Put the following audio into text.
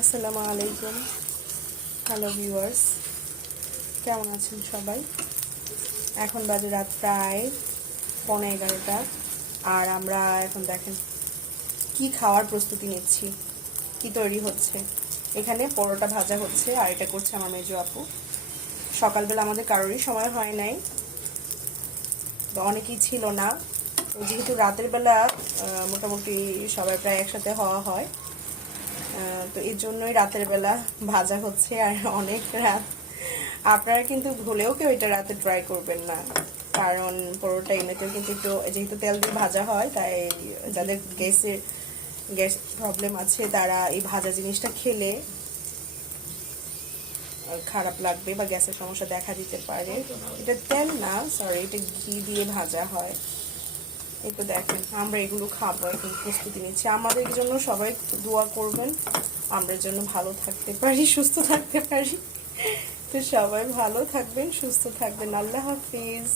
আসসালামু আলাইকুম। Hello viewers, কেমন আছেন সবাই? এখন বাজে রাত প্রায় 11:15। আর আমরা এখন দেখেন কি খাওয়ার প্রস্তুতি নিচ্ছি, কি তৈরি হচ্ছে। এখানে পরোটা ভাজা হচ্ছে আর এটা করছে আমার মেজো আপু। সকালবেলা আমাদের কারোরই সময় হয় নাই, অনেকেই ছিল না। যেহেতু রাতের বেলা মোটামুটি সবাই প্রায় একসাথে হওয়া হয়, তো এই জন্যই রাতের বেলা ভাজা হচ্ছে। আর অনেক রাত, আপনারা কিন্তু ভুলেও কেউ এটা রাতে ট্রাই করবেন না, কারণ পরোটা এমনিতেও কিন্তু একটু, যেহেতু তেল দিয়ে ভাজা হয়, তাই যাদের গ্যাস প্রবলেম আছে তারা এই ভাজা জিনিসটা খেলে খারাপ লাগবে বা গ্যাসের সমস্যা দেখা দিতে পারে। এটা তেল না, সরি, এটা ঘি দিয়ে ভাজা হয়। একটু দেখেন, আমরা এগুলো খাবো, এখন প্রস্তুতি নিচ্ছি। আমাদের জন্য সবাই দোয়া করবেন, আমরা যেন ভালো থাকতে পারি, সুস্থ থাকতে পারি। তো সবাই ভালো থাকবেন, সুস্থ থাকবেন। আল্লাহ হাফিজ।